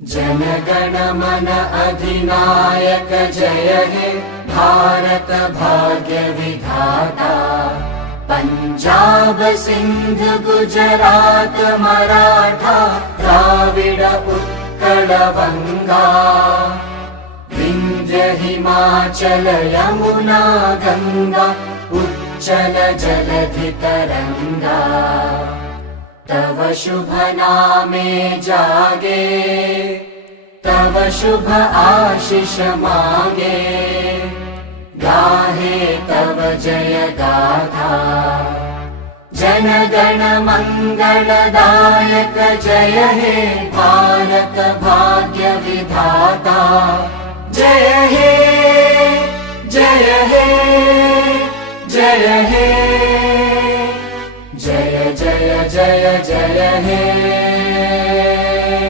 जनगण मन अधिनायक जय हे भारत भाग्य विधाता। पंजाब सिंध गुजरात मराठा द्राविड उत्कल बंगा। विंध्य हिमाचल यमुना गंगा उच्चल जलधि तरंगा। तव शुभ नामे जागे तव शुभ आशीष मागे। गाहे तव जय गाथा जनगण मंगलदायक जय हे भारत भाग्य विधाता। जय हे जय हे जय हे जय जय जय जय हे।